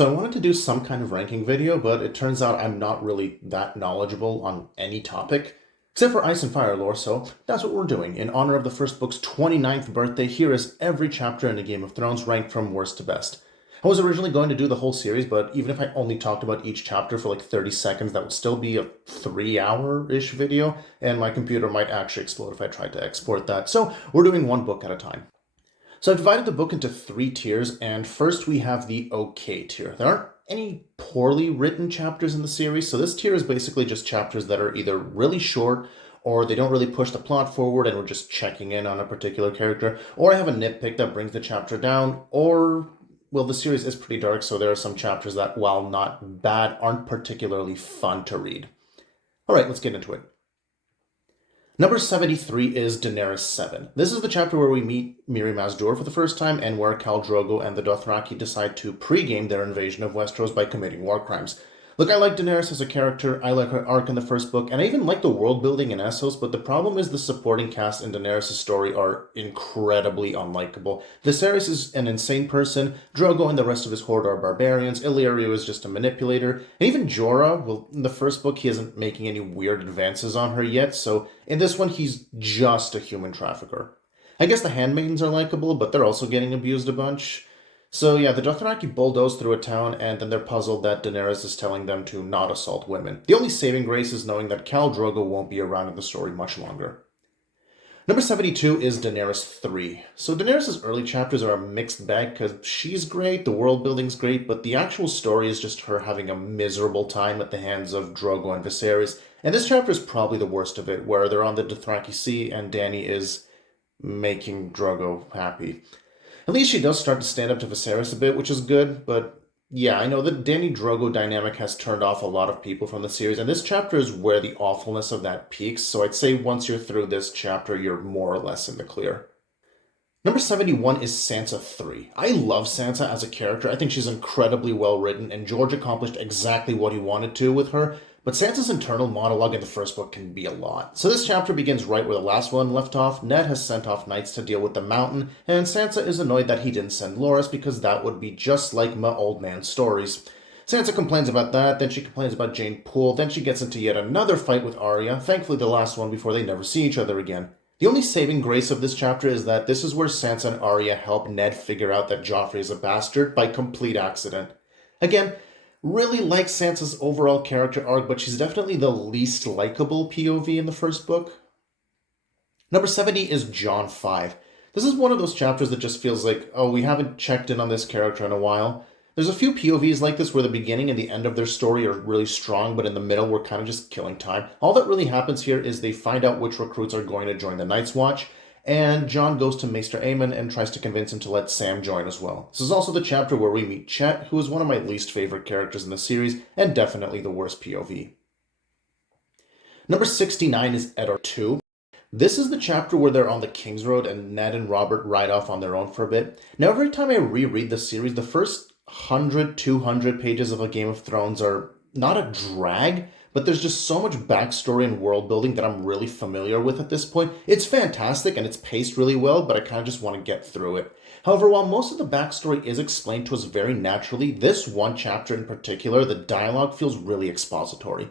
So I wanted to do some kind of ranking video, but it turns out I'm not really that knowledgeable on any topic, except for Ice and Fire lore, so that's what we're doing. In honor of the first book's 29th birthday, here is every chapter in the Game of Thrones ranked from worst to best. I was originally going to do the whole series, but even if I only talked about each chapter for like 30 seconds, that would still be a 3-hour-ish video, and my computer might actually explode if I tried to export that. So we're doing one book at a time. So I've divided the book into 3 tiers, and first we have the okay tier. There aren't any poorly written chapters in the series, so this tier is basically just chapters that are either really short, or they don't really push the plot forward and we're just checking in on a particular character, or I have a nitpick that brings the chapter down, or, well, the series is pretty dark, so there are some chapters that, while not bad, aren't particularly fun to read. Alright, let's get into it. Number 73 is Daenerys 7. This is the chapter where we meet Mirri Maz Duur for the first time and where Khal Drogo and the Dothraki decide to pre-game their invasion of Westeros by committing war crimes. Look, I like Daenerys as a character, I like her arc in the first book, and I even like the world building in Essos, but the problem is the supporting cast in Daenerys' story are incredibly unlikable. Viserys is an insane person, Drogo and the rest of his horde are barbarians, Illyrio is just a manipulator, and even Jorah, well, in the first book he isn't making any weird advances on her yet, so in this one he's just a human trafficker. I guess the handmaidens are likable, but they're also getting abused a bunch. So yeah, the Dothraki bulldoze through a town, and then they're puzzled that Daenerys is telling them to not assault women. The only saving grace is knowing that Khal Drogo won't be around in the story much longer. Number 72 is Daenerys 3. So Daenerys' early chapters are a mixed bag because she's great, the world building's great, but the actual story is just her having a miserable time at the hands of Drogo and Viserys. And this chapter is probably the worst of it, where they're on the Dothraki Sea and Dany is making Drogo happy. At least she does start to stand up to Viserys a bit, which is good, but yeah, I know the Dany-Drogo dynamic has turned off a lot of people from the series, and this chapter is where the awfulness of that peaks, so I'd say once you're through this chapter, you're more or less in the clear. Number 71 is Sansa 3. I love Sansa as a character. I think she's incredibly well written, and George accomplished exactly what he wanted to with her, but Sansa's internal monologue in the first book can be a lot. So this chapter begins right where the last one left off. Ned has sent off knights to deal with the mountain, and Sansa is annoyed that he didn't send Loras because that would be just like my old man's stories. Sansa complains about that, then she complains about Jane Poole, then she gets into yet another fight with Arya, thankfully the last one before they never see each other again. The only saving grace of this chapter is that this is where Sansa and Arya help Ned figure out that Joffrey is a bastard by complete accident. Again, really like Sansa's overall character arc, but she's definitely the least likable POV in the first book. Number 70 is Jon 5. This is one of those chapters that just feels like, oh, we haven't checked in on this character in a while. There's a few POVs like this where the beginning and the end of their story are really strong, but in the middle we're kind of just killing time. All that really happens here is they find out which recruits are going to join the Night's Watch, and Jon goes to Maester Aemon and tries to convince him to let Sam join as well. This is also the chapter where we meet Chet, who is one of my least favorite characters in the series, and definitely the worst POV. Number 69 is Eddard 2. This is the chapter where they're on the King's Road and Ned and Robert ride off on their own for a bit. Now, every time I reread the series, the first 100, 200 pages of A Game of Thrones are not a drag, but there's just so much backstory and world building that I'm really familiar with at this point. It's fantastic and it's paced really well, but I kind of just want to get through it. However, while most of the backstory is explained to us very naturally, this one chapter in particular, the dialogue feels really expository.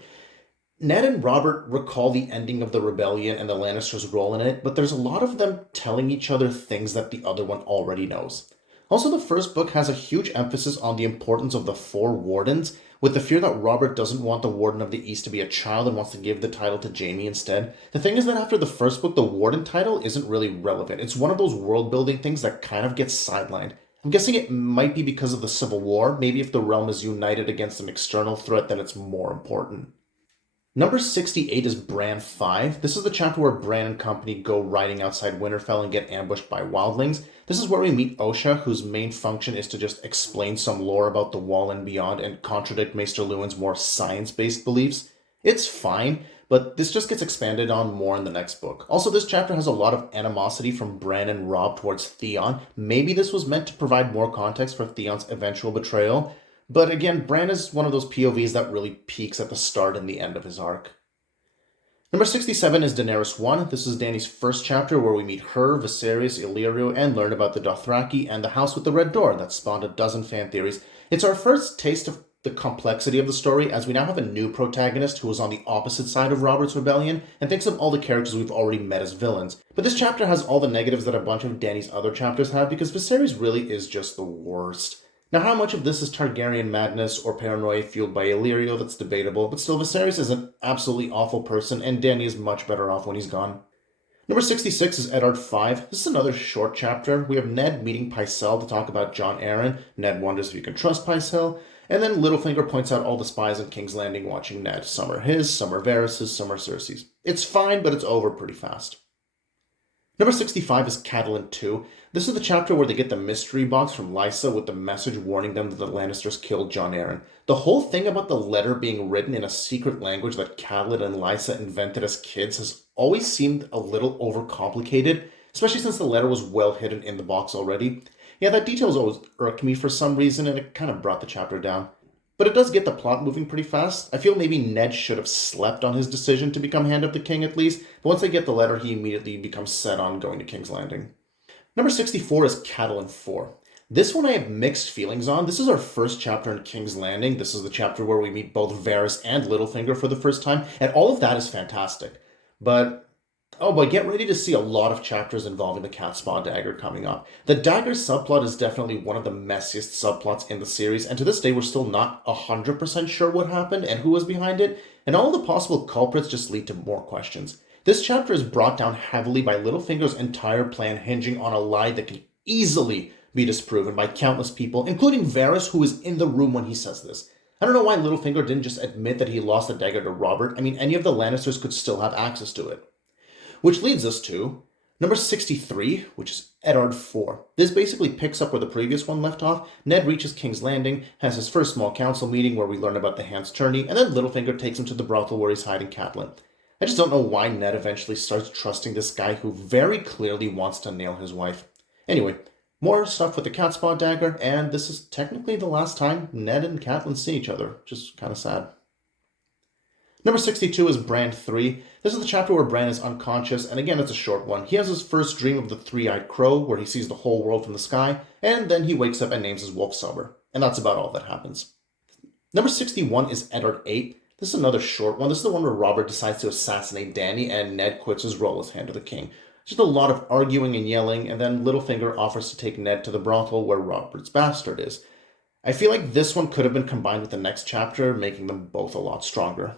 Ned and Robert recall the ending of the rebellion and the Lannisters' role in it, but there's a lot of them telling each other things that the other one already knows. Also, the first book has a huge emphasis on the importance of the four wardens, with the fear that Robert doesn't want the Warden of the East to be a child and wants to give the title to Jaime instead. The thing is that after the first book, the Warden title isn't really relevant. It's one of those world-building things that kind of gets sidelined. I'm guessing it might be because of the Civil War. Maybe if the realm is united against an external threat, then it's more important. Number 68 is Bran 5. This is the chapter where Bran and company go riding outside Winterfell and get ambushed by wildlings. This is where we meet Osha, whose main function is to just explain some lore about the Wall and beyond and contradict Maester Luwin's more science-based beliefs. It's fine, but this just gets expanded on more in the next book. Also, this chapter has a lot of animosity from Bran and Robb towards Theon. Maybe this was meant to provide more context for Theon's eventual betrayal. But again, Bran is one of those POVs that really peaks at the start and the end of his arc. Number 67 is Daenerys 1. This is Dany's first chapter where we meet her, Viserys, Illyrio, and learn about the Dothraki and the House with the Red Door that spawned a dozen fan theories. It's our first taste of the complexity of the story, as we now have a new protagonist who is on the opposite side of Robert's rebellion and thinks of all the characters we've already met as villains. But this chapter has all the negatives that a bunch of Dany's other chapters have, because Viserys really is just the worst. Now, how much of this is Targaryen madness or paranoia fueled by Illyrio, that's debatable, but still, Viserys is an absolutely awful person, and Dany is much better off when he's gone. Number 66 is Eddard 5. This is another short chapter. We have Ned meeting Pycelle to talk about Jon Arryn. Ned wonders if you can trust Pycelle. And then Littlefinger points out all the spies in King's Landing watching Ned. Some are his, some are Varys's, some are Cersei's. It's fine, but it's over pretty fast. Number 65 is Catelyn 2. This is the chapter where they get the mystery box from Lysa with the message warning them that the Lannisters killed Jon Arryn. The whole thing about the letter being written in a secret language that Catelyn and Lysa invented as kids has always seemed a little overcomplicated, especially since the letter was well hidden in the box already. Yeah, that detail has always irked me for some reason, and it kind of brought the chapter down. But it does get the plot moving pretty fast. I feel maybe Ned should have slept on his decision to become Hand of the King at least, but once they get the letter, he immediately becomes set on going to King's Landing. Number 64 is Catelyn 4. This one I have mixed feelings on. This is our first chapter in King's Landing. This is the chapter where we meet both Varys and Littlefinger for the first time, and all of that is fantastic. But oh boy, get ready to see a lot of chapters involving the Catspaw Dagger coming up. The Dagger subplot is definitely one of the messiest subplots in the series, and to this day we're still not 100% sure what happened and who was behind it, and all the possible culprits just lead to more questions. This chapter is brought down heavily by Littlefinger's entire plan hinging on a lie that can easily be disproven by countless people, including Varys, who is in the room when he says this. I don't know why Littlefinger didn't just admit that he lost the dagger to Robert. I mean, any of the Lannisters could still have access to it. Which leads us to number 63, which is Eddard 4. This basically picks up where the previous one left off. Ned reaches King's Landing, has his first small council meeting where we learn about the Hand's tourney, and then Littlefinger takes him to the brothel where he's hiding Catelyn. I just don't know why Ned eventually starts trusting this guy who very clearly wants to nail his wife. Anyway, more stuff with the Catspaw Dagger, and this is technically the last time Ned and Catelyn see each other, which is kind of sad. Number 62 is Bran 3. This is the chapter where Bran is unconscious, and again, it's a short one. He has his first dream of the three-eyed crow, where he sees the whole world from the sky, and then he wakes up and names his wolf Summer. And that's about all that happens. Number 61 is Eddard 8. This is another short one. This is the one where Robert decides to assassinate Dany, and Ned quits his role as Hand of the King. Just a lot of arguing and yelling, and then Littlefinger offers to take Ned to the brothel where Robert's bastard is. I feel like this one could have been combined with the next chapter, making them both a lot stronger.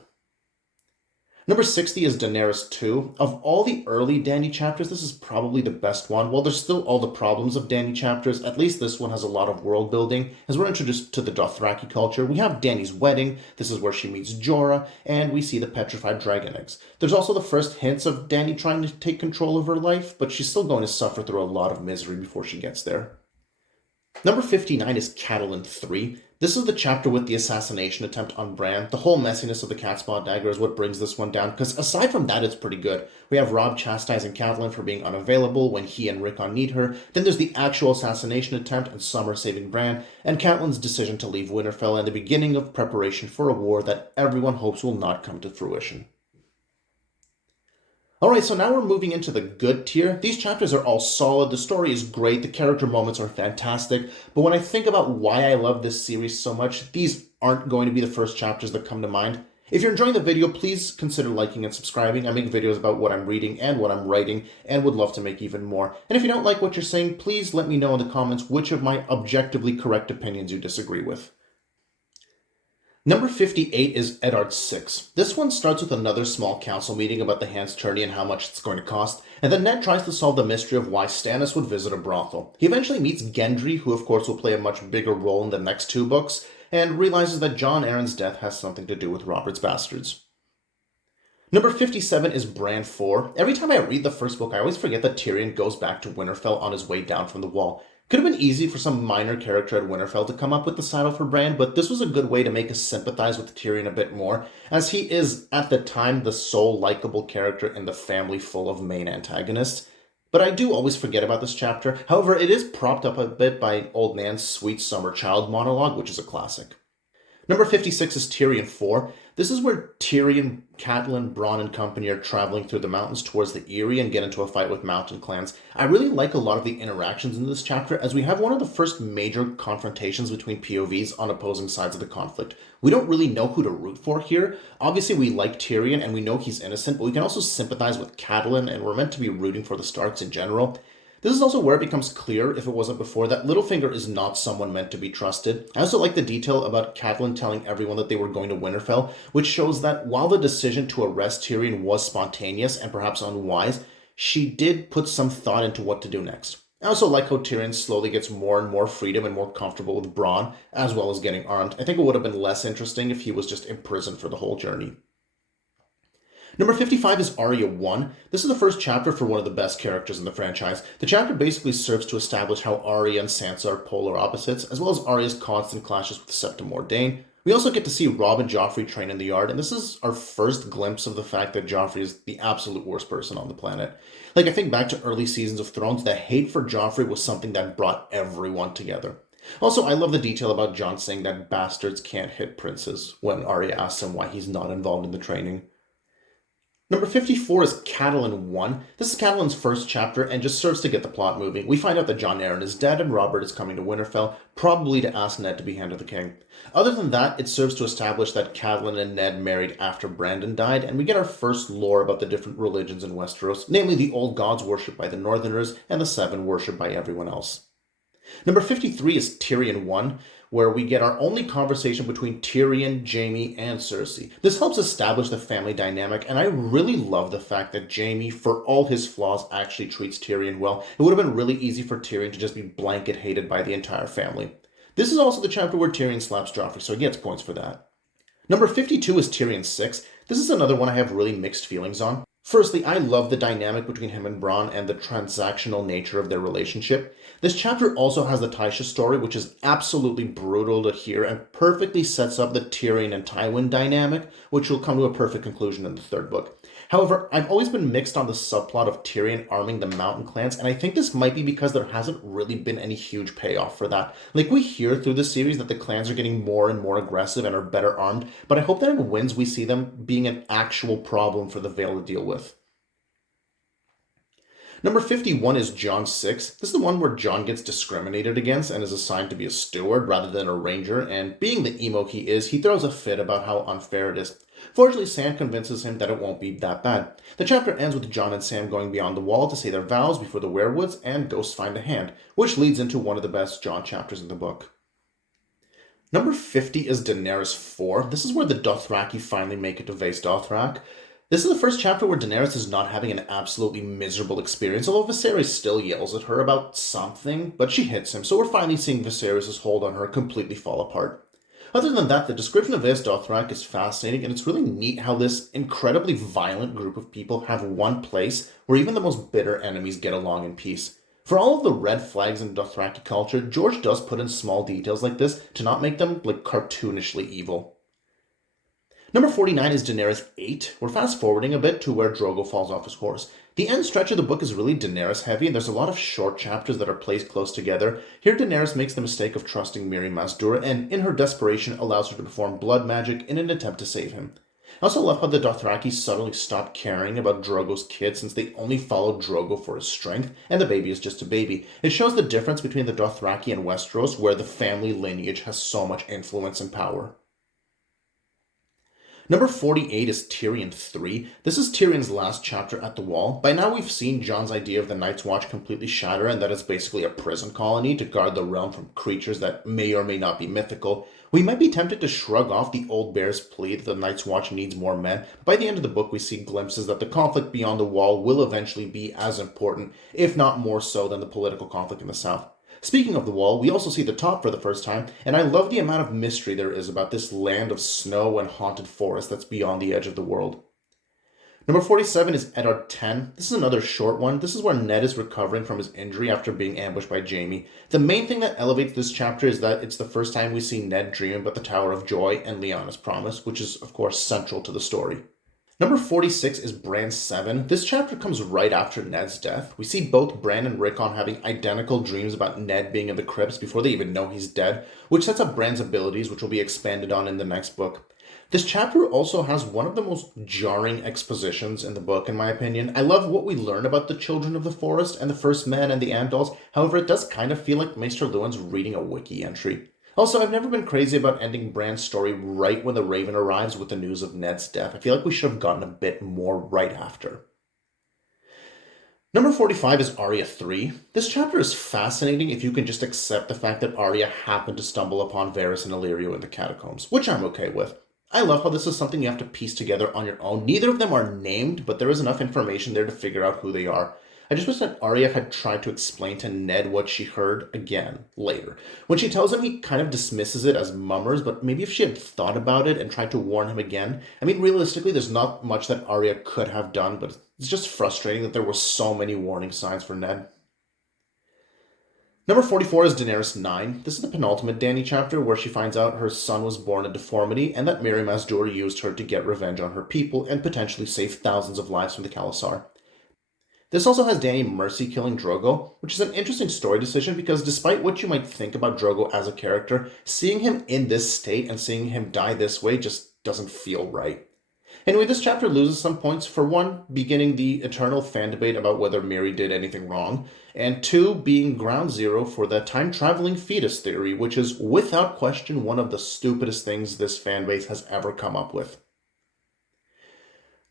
Number 60 is Daenerys 2. Of all the early Dany chapters, this is probably the best one. While there's still all the problems of Dany chapters, at least this one has a lot of world building. As we're introduced to the Dothraki culture, we have Dany's wedding, this is where she meets Jorah, and we see the petrified dragon eggs. There's also the first hints of Dany trying to take control of her life, but she's still going to suffer through a lot of misery before she gets there. Number 59 is Catelyn 3. This is the chapter with the assassination attempt on Bran. The whole messiness of the Catspaw Dagger is what brings this one down, because aside from that, it's pretty good. We have Robb chastising Catelyn for being unavailable when he and Rickon need her. Then there's the actual assassination attempt and Summer saving Bran, and Catelyn's decision to leave Winterfell and the beginning of preparation for a war that everyone hopes will not come to fruition. Alright, so now we're moving into the good tier. These chapters are all solid, the story is great, the character moments are fantastic, but when I think about why I love this series so much, these aren't going to be the first chapters that come to mind. If you're enjoying the video, please consider liking and subscribing. I make videos about what I'm reading and what I'm writing, and would love to make even more. And if you don't like what you're saying, please let me know in the comments which of my objectively correct opinions you disagree with. Number 58 is Eddard 6. This one starts with another small council meeting about the Hand's tourney and how much it's going to cost, and then Ned tries to solve the mystery of why Stannis would visit a brothel. He eventually meets Gendry, who of course will play a much bigger role in the next two books, and realizes that Jon Arryn's death has something to do with Robert's bastards. Number 57 is Bran 4. Every time I read the first book, I always forget that Tyrion goes back to Winterfell on his way down from the wall. Could have been easy for some minor character at Winterfell to come up with the saddle for Bran, but this was a good way to make us sympathize with Tyrion a bit more, as he is, at the time, the sole likable character in the family full of main antagonists. But I do always forget about this chapter. However, it is propped up a bit by Old Nan's sweet summer child monologue, which is a classic. Number 56 is Tyrion 4. This is where Tyrion, Catelyn, Bronn, and company are traveling through the mountains towards the Eyrie and get into a fight with mountain clans. I really like a lot of the interactions in this chapter, as we have one of the first major confrontations between POVs on opposing sides of the conflict. We don't really know who to root for here. Obviously, we like Tyrion and we know he's innocent, but we can also sympathize with Catelyn, and we're meant to be rooting for the Starks in general. This is also where it becomes clear, if it wasn't before, that Littlefinger is not someone meant to be trusted. I also like the detail about Catelyn telling everyone that they were going to Winterfell, which shows that while the decision to arrest Tyrion was spontaneous and perhaps unwise, she did put some thought into what to do next. I also like how Tyrion slowly gets more and more freedom and more comfortable with Bronn, as well as getting armed. I think it would have been less interesting if he was just imprisoned for the whole journey. Number 55 is Arya 1. This is the first chapter for one of the best characters in the franchise. The chapter basically serves to establish how Arya and Sansa are polar opposites, as well as Arya's constant clashes with Septa Mordane. We also get to see Robb and Joffrey train in the yard, and this is our first glimpse of the fact that Joffrey is the absolute worst person on the planet. I think back to early seasons of Thrones, the hate for Joffrey was something that brought everyone together. Also, I love the detail about Jon saying that bastards can't hit princes when Arya asks him why he's not involved in the training. Number 54 is Catelyn 1. This is Catelyn's first chapter and just serves to get the plot moving. We find out that Jon Arryn is dead and Robert is coming to Winterfell, probably to ask Ned to be Hand of the King. Other than that, it serves to establish that Catelyn and Ned married after Brandon died, and we get our first lore about the different religions in Westeros, namely the old gods worshipped by the Northerners and the seven worshipped by everyone else. Number 53 is Tyrion 1, where we get our only conversation between Tyrion, Jaime, and Cersei. This helps establish the family dynamic, and I really love the fact that Jaime, for all his flaws, actually treats Tyrion well. It would have been really easy for Tyrion to just be blanket hated by the entire family. This is also the chapter where Tyrion slaps Joffrey, so he gets points for that. Number 52 is Tyrion 6. This is another one I have really mixed feelings on. Firstly, I love the dynamic between him and Bronn and the transactional nature of their relationship. This chapter also has the Tysha story, which is absolutely brutal to hear and perfectly sets up the Tyrion and Tywin dynamic, which will come to a perfect conclusion in the third book. However, I've always been mixed on the subplot of Tyrion arming the mountain clans, and I think this might be because there hasn't really been any huge payoff for that. We hear through the series that the clans are getting more and more aggressive and are better armed, but I hope that in Winds we see them being an actual problem for the Vale to deal with. Number 51 is Jon 6. This is the one where Jon gets discriminated against and is assigned to be a steward rather than a ranger, and being the emo he is, he throws a fit about how unfair it is. Fortunately, Sam convinces him that it won't be that bad. The chapter ends with Jon and Sam going beyond the wall to say their vows before the werewoods and ghosts find a hand, which leads into one of the best Jon chapters in the book. Number 50 is Daenerys 4. This is where the Dothraki finally make it to Vaes Dothrak. This is the first chapter where Daenerys is not having an absolutely miserable experience, although Viserys still yells at her about something, but she hits him, so we're finally seeing Viserys' hold on her completely fall apart. Other than that, the description of Vaes Dothrak is fascinating, and it's really neat how this incredibly violent group of people have one place where even the most bitter enemies get along in peace. For all of the red flags in Dothraki culture, George does put in small details like this to not make them cartoonishly evil. Number 49 is Daenerys 8. We're fast forwarding a bit to where Drogo falls off his horse. The end stretch of the book is really Daenerys heavy, and there's a lot of short chapters that are placed close together. Here Daenerys makes the mistake of trusting Mirri Maz Duur, and in her desperation allows her to perform blood magic in an attempt to save him. I also love how the Dothraki suddenly stopped caring about Drogo's kid since they only followed Drogo for his strength, and the baby is just a baby. It shows the difference between the Dothraki and Westeros, where the family lineage has so much influence and power. Number 48 is Tyrion 3. This is Tyrion's last chapter at the Wall. By now we've seen Jon's idea of the Night's Watch completely shatter, and that it's basically a prison colony to guard the realm from creatures that may or may not be mythical. We might be tempted to shrug off the old bear's plea that the Night's Watch needs more men, but by the end of the book we see glimpses that the conflict beyond the Wall will eventually be as important, if not more so, than the political conflict in the south. Speaking of the Wall, we also see the top for the first time, and I love the amount of mystery there is about this land of snow and haunted forest that's beyond the edge of the world. Number 47 is Eddard 10. This is another short one. This is where Ned is recovering from his injury after being ambushed by Jaime. The main thing that elevates this chapter is that it's the first time we see Ned dream about the Tower of Joy and Lyanna's promise, which is, of course, central to the story. Number 46 is Bran 7. This chapter comes right after Ned's death. We see both Bran and Rickon having identical dreams about Ned being in the crypts before they even know he's dead, which sets up Bran's abilities, which will be expanded on in the next book. This chapter also has one of the most jarring expositions in the book, in my opinion. I love what we learn about the Children of the Forest and the First Men and the Andals. However, it does kind of feel like Maester Luwin's reading a wiki entry. Also, I've never been crazy about ending Bran's story right when the Raven arrives with the news of Ned's death. I feel like we should have gotten a bit more right after. Number 45 is Arya 3. This chapter is fascinating if you can just accept the fact that Arya happened to stumble upon Varys and Illyrio in the catacombs, which I'm okay with. I love how this is something you have to piece together on your own. Neither of them are named, but there is enough information there to figure out who they are. I just wish that Arya had tried to explain to Ned what she heard again later. When she tells him, he kind of dismisses it as mummers, but maybe if she had thought about it and tried to warn him again. I mean, realistically, there's not much that Arya could have done, but it's just frustrating that there were so many warning signs for Ned. Number 44 is Daenerys 9. This is the penultimate Dany chapter where she finds out her son was born a deformity and that Mirri Maz Duur used her to get revenge on her people and potentially save thousands of lives from the Khalasar. This also has Dany mercy killing Drogo, which is an interesting story decision because despite what you might think about Drogo as a character, seeing him in this state and seeing him die this way just doesn't feel right. Anyway, this chapter loses some points. For one, beginning the eternal fan debate about whether Mirri did anything wrong, and two, being ground zero for the time-traveling fetus theory, which is without question one of the stupidest things this fanbase has ever come up with.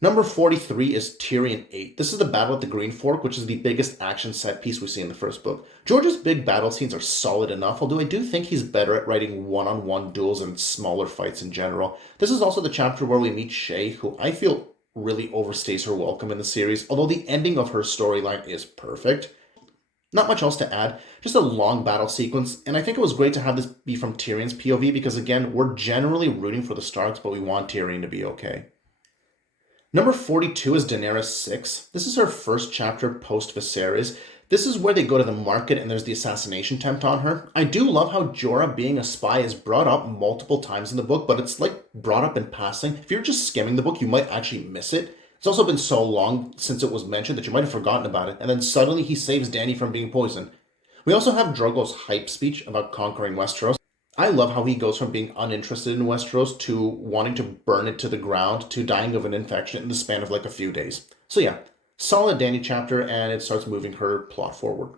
Number 43 is Tyrion 8. This is the battle at the Green Fork, which is the biggest action set piece we see in the first book. George's big battle scenes are solid enough, although I do think he's better at writing one-on-one duels and smaller fights in general. This is also the chapter where we meet Shay, who I feel really overstays her welcome in the series, although the ending of her storyline is perfect. Not much else to add, just a long battle sequence, and I think it was great to have this be from Tyrion's POV because, again, we're generally rooting for the Starks, but we want Tyrion to be okay. Number 42 is Daenerys 6. This is her first chapter post-Viserys. This is where they go to the market and there's the assassination attempt on her. I do love how Jorah being a spy is brought up multiple times in the book, but it's like brought up in passing. If you're just skimming the book, you might actually miss it. It's also been so long since it was mentioned that you might have forgotten about it, and then suddenly he saves Dany from being poisoned. We also have Drogo's hype speech about conquering Westeros. I love how he goes from being uninterested in Westeros to wanting to burn it to the ground to dying of an infection in the span of like a few days. So yeah, solid Dany chapter, and it starts moving her plot forward.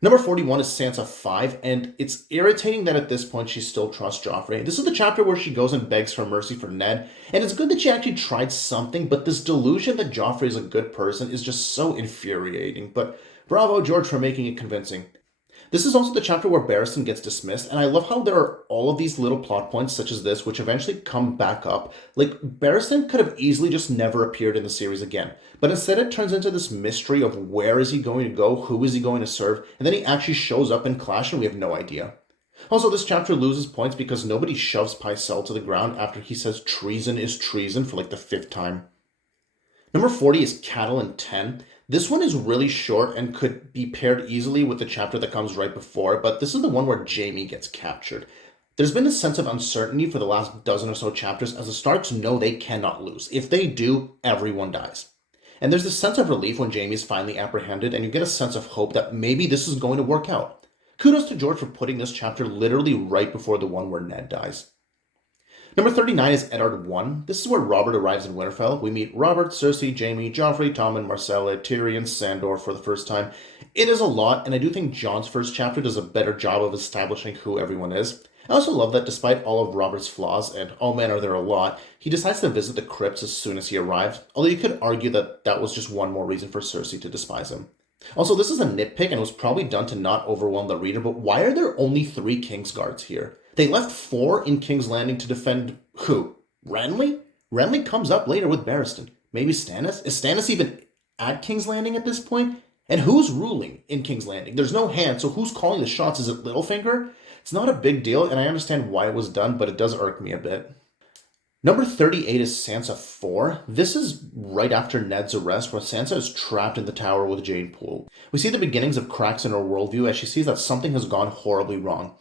Number 41 is Sansa 5, and it's irritating that at this point she still trusts Joffrey. This is the chapter where she goes and begs for mercy for Ned, and it's good that she actually tried something, but this delusion that Joffrey is a good person is just so infuriating. But bravo, George, for making it convincing. This is also the chapter where Barristan gets dismissed, and I love how there are all of these little plot points such as this, which eventually come back up. Like, Barristan could have easily just never appeared in the series again, but instead it turns into this mystery of where is he going to go, who is he going to serve, and then he actually shows up in Clash and we have no idea. Also, this chapter loses points because nobody shoves Pycelle to the ground after he says treason is treason for like the 5th time. Number 40 is Catelyn 10. This one is really short and could be paired easily with the chapter that comes right before, but this is the one where Jaime gets captured. There's been a sense of uncertainty for the last dozen or so chapters as the Starks know they cannot lose. If they do, everyone dies. And there's this sense of relief when Jaime is finally apprehended, and you get a sense of hope that maybe this is going to work out. Kudos to George for putting this chapter literally right before the one where Ned dies. Number 39 is Eddard 1. This is where Robert arrives in Winterfell. We meet Robert, Cersei, Jaime, Joffrey, Tommen, Marcella, Tyrion, Sandor for the first time. It is a lot, and I do think Jon's first chapter does a better job of establishing who everyone is. I also love that despite all of Robert's flaws, and oh man are there a lot, he decides to visit the crypts as soon as he arrives, although you could argue that that was just one more reason for Cersei to despise him. Also, this is a nitpick and was probably done to not overwhelm the reader, but why are there only 3 Kingsguards here? They left 4 in King's Landing to defend who? Renly? Renly comes up later with Barristan. Maybe Stannis? Is Stannis even at King's Landing at this point? And who's ruling in King's Landing? There's no hand, so who's calling the shots? Is it Littlefinger? It's not a big deal, and I understand why it was done, but it does irk me a bit. Number 38 is Sansa 4. This is right after Ned's arrest, where Sansa is trapped in the tower with Jane Poole. We see the beginnings of cracks in her worldview as she sees that something has gone horribly wrong.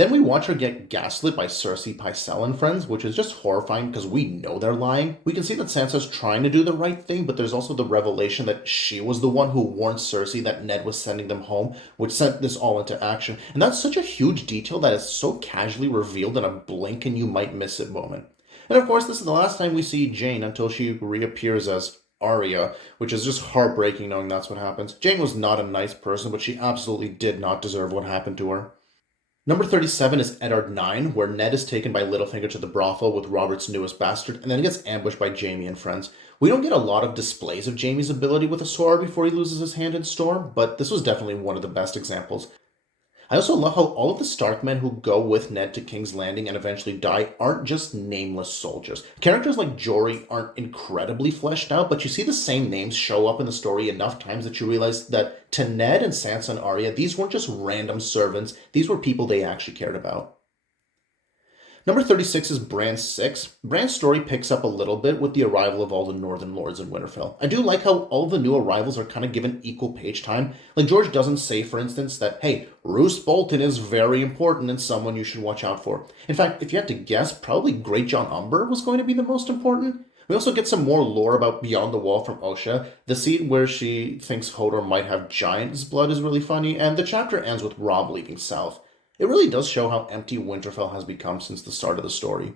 Then we watch her get gaslit by Cersei, Pycelle, and friends, which is just horrifying because we know they're lying. We can see that Sansa's trying to do the right thing, but there's also the revelation that she was the one who warned Cersei that Ned was sending them home, which sent this all into action. And that's such a huge detail that is so casually revealed in a blink and you might miss it moment. And of course, this is the last time we see Jane until she reappears as Arya, which is just heartbreaking knowing that's what happens. Jane was not a nice person, but she absolutely did not deserve what happened to her. Number 37 is Eddard 9, where Ned is taken by Littlefinger to the brothel with Robert's newest bastard, and then gets ambushed by Jaime and friends. We don't get a lot of displays of Jaime's ability with a sword before he loses his hand in Storm, but this was definitely one of the best examples. I also love how all of the Stark men who go with Ned to King's Landing and eventually die aren't just nameless soldiers. Characters like Jory aren't incredibly fleshed out, but you see the same names show up in the story enough times that you realize that to Ned and Sansa and Arya, these weren't just random servants, these were people they actually cared about. Number 36 is Bran 6. Bran's story picks up a little bit with the arrival of all the Northern Lords in Winterfell. I do like how all of the new arrivals are kind of given equal page time. Like George doesn't say, for instance, that, hey, Roose Bolton is very important and someone you should watch out for. In fact, if you had to guess, probably Great John Umber was going to be the most important. We also get some more lore about Beyond the Wall from Osha. The scene where she thinks Hodor might have giant's blood is really funny, and the chapter ends with Robb leaving south. It really does show how empty Winterfell has become since the start of the story.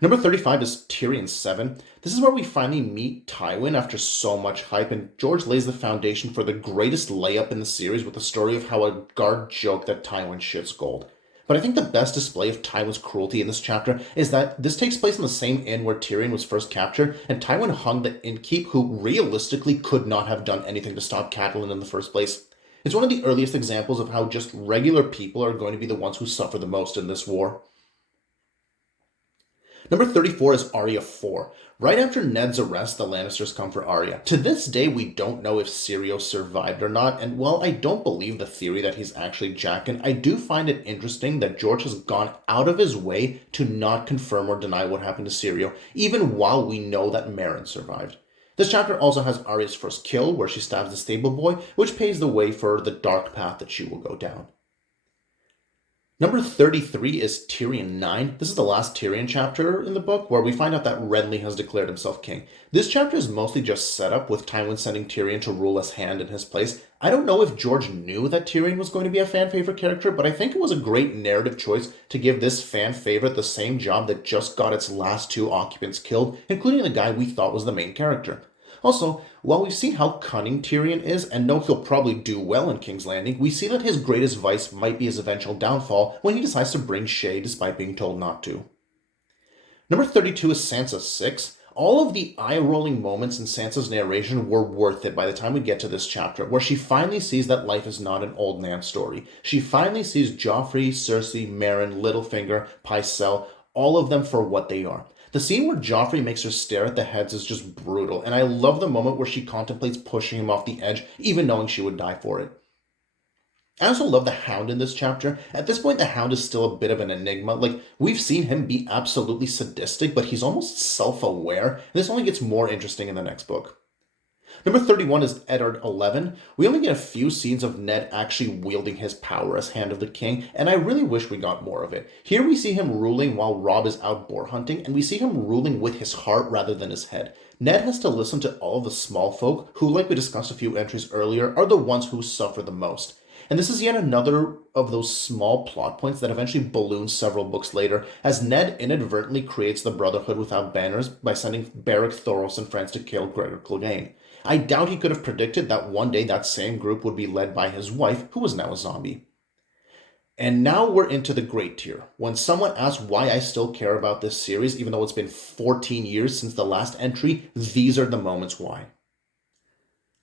Number 35 is Tyrion 7. This is where we finally meet Tywin after so much hype, and George lays the foundation for the greatest layup in the series with the story of how a guard joked that Tywin shits gold. But I think the best display of Tywin's cruelty in this chapter is that this takes place in the same inn where Tyrion was first captured, and Tywin hung the innkeep who realistically could not have done anything to stop Catelyn in the first place. It's one of the earliest examples of how just regular people are going to be the ones who suffer the most in this war. Number 34 is Arya 4. Right after Ned's arrest, the Lannisters come for Arya. To this day, we don't know if Syrio survived or not, and while I don't believe the theory that he's actually Jaqen, I do find it interesting that George has gone out of his way to not confirm or deny what happened to Syrio, even while we know that Meryn survived. This chapter also has Arya's first kill, where she stabs the stable boy, which paves the way for the dark path that she will go down. Number 33 is Tyrion 9. This is the last Tyrion chapter in the book, where we find out that Renly has declared himself king. This chapter is mostly just set up, with Tywin sending Tyrion to rule as Hand in his place. I don't know if George knew that Tyrion was going to be a fan favorite character, but I think it was a great narrative choice to give this fan favorite the same job that just got its last two occupants killed, including the guy we thought was the main character. Also, while we've seen how cunning Tyrion is, and know he'll probably do well in King's Landing, we see that his greatest vice might be his eventual downfall when he decides to bring Shae despite being told not to. Number 32 is Sansa 6. All of the eye-rolling moments in Sansa's narration were worth it by the time we get to this chapter, where she finally sees that life is not an old man story. She finally sees Joffrey, Cersei, Meryn, Littlefinger, Pycelle, all of them for what they are. The scene where Joffrey makes her stare at the heads is just brutal, and I love the moment where she contemplates pushing him off the edge, even knowing she would die for it. I also love the Hound in this chapter. At this point, the Hound is still a bit of an enigma. Like, we've seen him be absolutely sadistic, but he's almost self-aware, and this only gets more interesting in the next book. Number 31 is Eddard 11. We only get a few scenes of Ned actually wielding his power as Hand of the King, and I really wish we got more of it. Here we see him ruling while Robb is out boar hunting, and we see him ruling with his heart rather than his head. Ned has to listen to all of the small folk, who, like we discussed a few entries earlier, are the ones who suffer the most. And this is yet another of those small plot points that eventually balloon several books later, as Ned inadvertently creates the Brotherhood without banners by sending Beric, Thoros, and friends to kill Gregor Clegane. I doubt he could have predicted that one day that same group would be led by his wife, who was now a zombie. And now we're into the great tier. When someone asks why I still care about this series, even though it's been 14 years since the last entry, these are the moments why.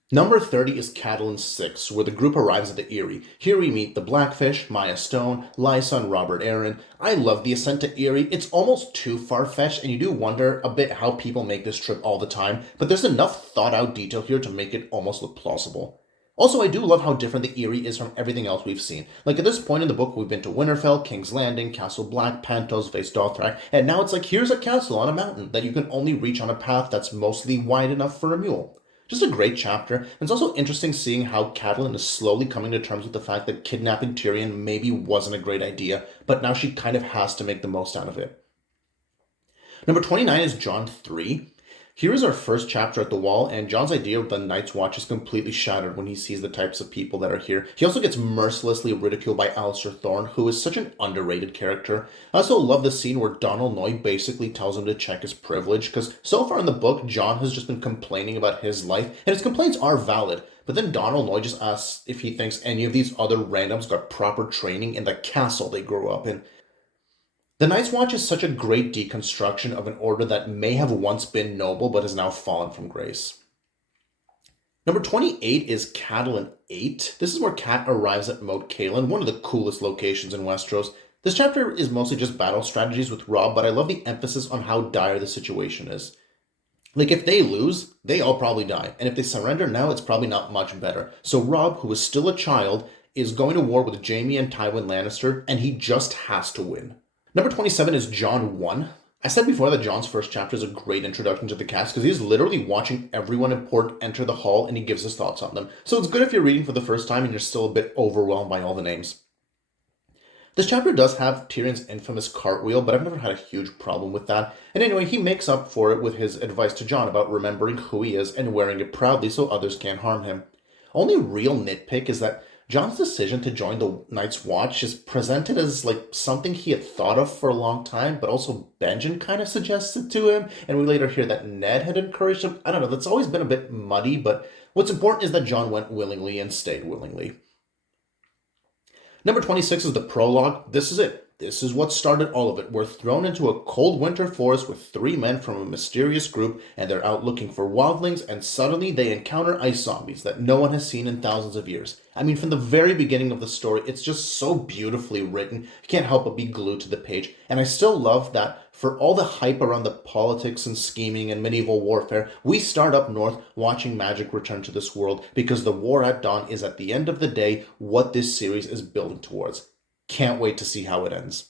Number 30 is Catelyn 6, where the group arrives at the Eyrie. Here we meet the Blackfish, Maya Stone, Lysa, and Robert Arryn. I love the ascent to Eyrie. It's almost too far-fetched, and you do wonder a bit how people make this trip all the time, but there's enough thought-out detail here to make it almost look plausible. Also, I do love how different the Eyrie is from everything else we've seen. Like, at this point in the book, we've been to Winterfell, King's Landing, Castle Black, Pantos, Vaes Dothrak, and now it's like, here's a castle on a mountain that you can only reach on a path that's mostly wide enough for a mule. Just a great chapter, and it's also interesting seeing how Catelyn is slowly coming to terms with the fact that kidnapping Tyrion maybe wasn't a great idea, but now she kind of has to make the most out of it. Number 29 is Jon 3. Here is our first chapter at the Wall, and Jon's idea of the Night's Watch is completely shattered when he sees the types of people that are here. He also gets mercilessly ridiculed by Alistair Thorne, who is such an underrated character. I also love the scene where Donald Noy basically tells him to check his privilege, because so far in the book, Jon has just been complaining about his life, and his complaints are valid. But then Donald Noy just asks if he thinks any of these other randoms got proper training in the castle they grew up in. The Night's Watch is such a great deconstruction of an order that may have once been noble but has now fallen from grace. Number 28 is Catelyn 8. This is where Cat arrives at Moat Cailin, one of the coolest locations in Westeros. This chapter is mostly just battle strategies with Robb, but I love the emphasis on how dire the situation is. Like, if they lose, they all probably die, and if they surrender now, it's probably not much better. So Robb, who is still a child, is going to war with Jaime and Tywin Lannister, and he just has to win. Number 27 is Jon 1. I said before that Jon's first chapter is a great introduction to the cast because he's literally watching everyone important enter the hall and he gives his thoughts on them. So it's good if you're reading for the first time and you're still a bit overwhelmed by all the names. This chapter does have Tyrion's infamous cartwheel, but I've never had a huge problem with that. And anyway, he makes up for it with his advice to Jon about remembering who he is and wearing it proudly so others can't harm him. Only real nitpick is that Jon's decision to join the Night's Watch is presented as like something he had thought of for a long time, but also Benjen kind of suggested to him, and we later hear that Ned had encouraged him. I don't know, that's always been a bit muddy, but what's important is that Jon went willingly and stayed willingly. Number 26 is the prologue. This is it. This is what started all of it. We're thrown into a cold winter forest with 3 men from a mysterious group, and they're out looking for wildlings, and suddenly they encounter ice zombies that no one has seen in thousands of years. I mean, from the very beginning of the story, it's just so beautifully written. You can't help but be glued to the page. And I still love that for all the hype around the politics and scheming and medieval warfare, we start up north watching magic return to this world because the War at Dawn is at the end of the day what this series is building towards. Can't wait to see how it ends.